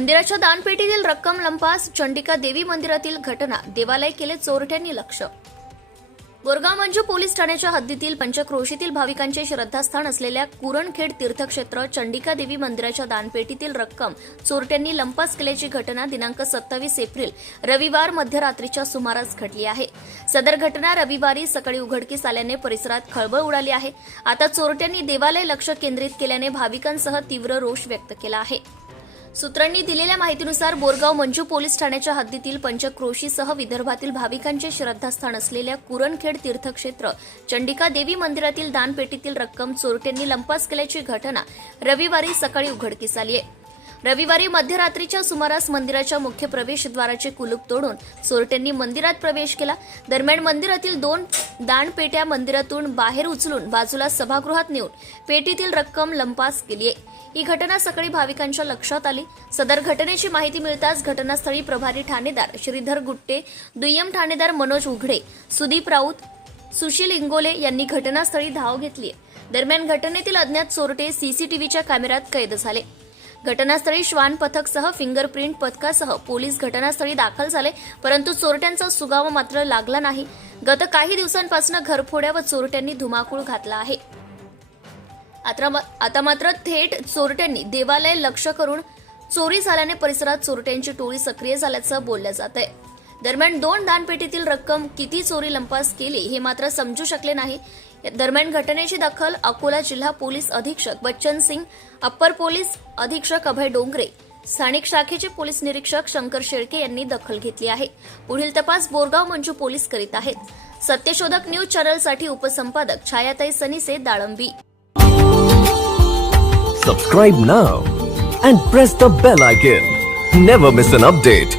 मंदिराच्या दानपेटीतील रक्कम लंपास, चंडिका देवी मंदिरातील घटना, देवालय केले चोरट्यांनी लक्ष. बोरगाव मंजू पोलीस ठाण्याच्या हद्दीतील पंचक्रोशीतील भाविकांचे श्रद्धास्थान असलेल्या कुरणखेड तीर्थक्षेत्र चंडिका देवी मंदिराच्या दानपेटीतील रक्कम चोरट्यांनी लंपास केल्याची घटना दिनांक 27 एप्रिल रविवार मध्यरात्रीच्या सुमारास घडली आहे. सदर घटना रविवारी सकाळी उघडकीस आल्याने परिसरात खळबळ उडाली आहे. आता चोरट्यांनी देवालय लक्ष केंद्रित केल्याने भाविकांसह तीव्र रोष व्यक्त केला आहे. सूत्रांनी दिलेल्या माहितीनुसार बोरगाव मंजू पोलीस ठाण्याच्या हद्दीतील पंचक्रोशीसह विदर्भातील भाविकांचे श्रद्धास्थान असलेल्या कुरणखेड तीर्थक्षेत्र चंडिका देवी मंदिरातील दानपेटीतील रक्कम चोरट्यांनी लंपास केल्याची घटना रविवारी सकाळी उघडकीस आली आहे. रविवारी मध्यरात्रीच्या सुमारास मंदिराच्या मुख्य प्रवेशद्वाराचे कुलूप तोडून चोरट्यांनी मंदिरात प्रवेश केला. दरम्यान मंदिरातील 2 दानपेट्या मंदिरातून बाहेर उचलून बाजूला सभागृहात नेऊन पेटीतील रक्कम लंपास केली आहे. ही घटना सकाळी भाविकांच्या लक्षात आली. सदर घटनेची माहिती मिळताच घटनास्थळी प्रभारी ठाणेदार श्रीधर गुट्टे, दुय्यम ठाणेदार मनोज उघडे, सुदीप राऊत, सुशील इंगोले यांनी घटनास्थळी धाव घेतली. दरम्यान घटनेतील अज्ञात चोरटे सीसीटीव्हीच्या कॅमेऱ्यात कैद झाले. घटनास्थळी श्वान पथकसह फिंगरप्रिंट पथकासह पोलीस घटनास्थळी दाखल झाले, परंतु चोरट्यांचा सुगावा मात्र लागला नाही. गत काही दिवसांपासून घरफोड्या व चोरट्यांनी धुमाकूळ घातला आहे. आता मात्र थेट चोरट्यांनी देवालय लक्ष करून चोरी झाल्याने परिसरात चोरट्यांची टोळी सक्रिय झाल्याचं बोललं जात आहे. दरम्यान 2 दानपेटीतील रक्कम किती चोरी लंपास केली हे मात्र समजू शकले नाही. दरम्यान घटनेची दखल अकोला जिल्हा पोलीस अधीक्षक बच्चन सिंग, अप्पर पोलीस अधीक्षक अभय डोंगरे, स्थानिक शाखेचे पोलीस निरीक्षक शंकर शेळके यांनी दखल घेतली आहे. पुढील तपास बोरगाव मंजू पोलीस करीत आहेत. सत्यशोधक न्यूज चॅनलसाठी उपसंपादक छायाताई Sanise, Dalambi. Subscribe now and press the bell icon. Never miss an update.